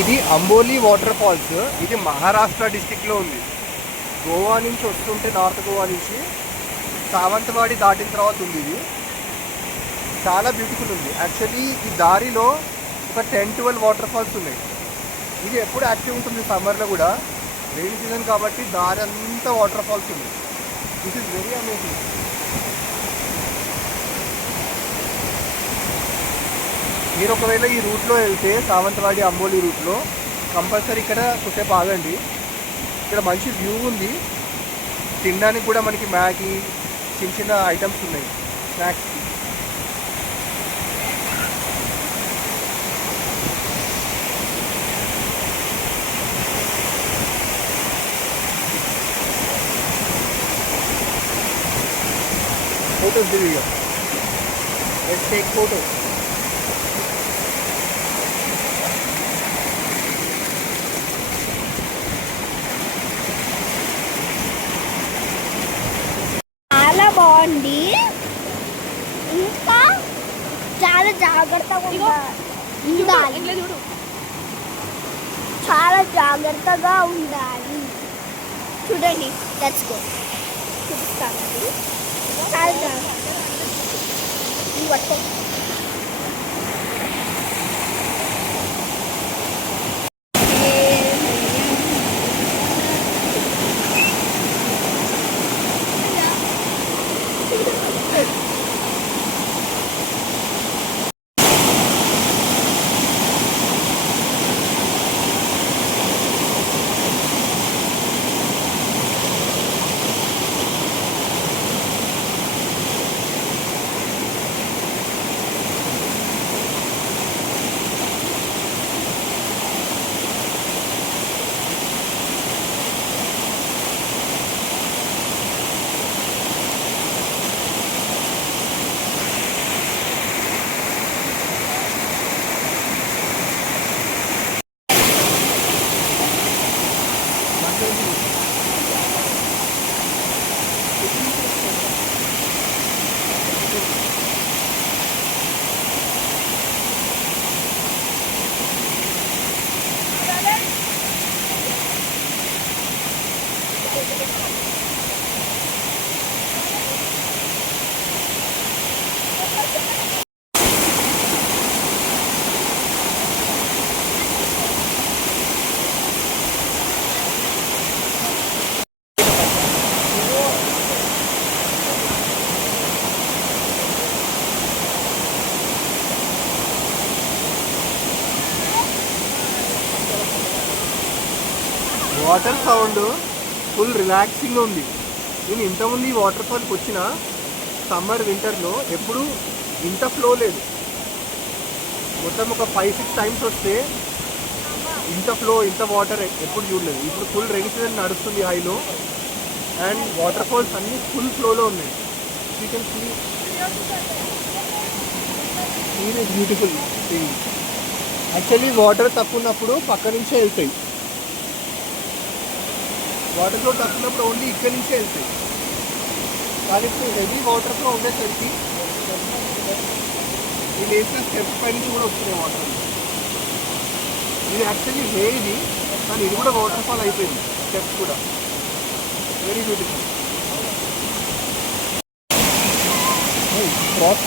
ఇది Amboli water falls. ఇది మహారాష్ట్ర డిస్టిక్లో ఉంది. గోవా నుంచి వస్తుంటే, నార్త్ గోవా నుంచి సావంతవాడి దాటిన తర్వాత ఉంది. ఇది చాలా బ్యూటిఫుల్ ఉంది. యాక్చువల్లీ ఈ దారిలో ఒక 10-12 వాటర్ ఫాల్స్ ఉన్నాయి. ఇది ఎప్పుడు యాక్టివ్ ఉంటుంది సమ్మర్లో కూడా. రెయిన్ సీజన్ కాబట్టి దారి అంతా వాటర్ ఫాల్స్ ఉంది. This is very amazing. మీరు ఒకవేళ ఈ రూట్లో వెళ్తే, సావంతవాడి అంబోలి రూట్లో, కంపల్సరీ ఇక్కడ కొద్దిసేపు ఆగండి. ఇక్కడ మంచి వ్యూ ఉంది. తినడానికి కూడా మనకి మ్యాగీ, చిన్న చిన్న ఐటమ్స్ ఉన్నాయి స్నాక్స్కి. ఫోటోస్ దిగా, లెట్స్ టేక్ ఫోటో. చాలా బాగుంది. ఇంకా చాలా జాగ్రత్తగా ఉండాలి. చాలా జాగ్రత్తగా ఉండాలి. చూడండి, లెట్స్ గో. చూపిస్తాను. చాలా జాగ్రత్త. వాటర్ సౌండ్ ఫుల్ రిలాక్సింగ్ ఉంది. నేను ఇంతకుముందు ఈ వాటర్ ఫాల్కి వచ్చిన సమ్మర్ వింటర్లో ఎప్పుడు ఇంత ఫ్లో లేదు. మొత్తం ఒక 5-6 టైమ్స్ వస్తే ఇంత ఫ్లో, ఇంత వాటర్ ఎప్పుడు చూడలేదు. ఇప్పుడు ఫుల్ రెయిన్ సీజన్ నడుస్తుంది హైలో, అండ్ వాటర్ ఫాల్స్ అన్నీ ఫుల్ ఫ్లోలో ఉన్నాయి. You can see is beautiful thing. Actually water తక్కువ ఉన్నప్పుడు పక్క నుంచే వెళ్తాయి. వాటర్ ఫ్లో తక్కువప్పుడు ఓన్లీ ఇక్కడి నుంచే వెళ్తాయి. కానీ ఇప్పుడు హెవీ వాటర్ ఫ్లో ఉండేసరికి ఈ లేసిన స్టెప్స్ పై నుంచి కూడా వస్తున్నాయి వాటర్. ఇది యాక్చువల్లీ హే ఇది, కానీ ఇది కూడా వాటర్ ఫాల్ అయిపోయింది. స్టెప్స్ కూడా వెరీ బ్యూటిఫుల్. క్రాస్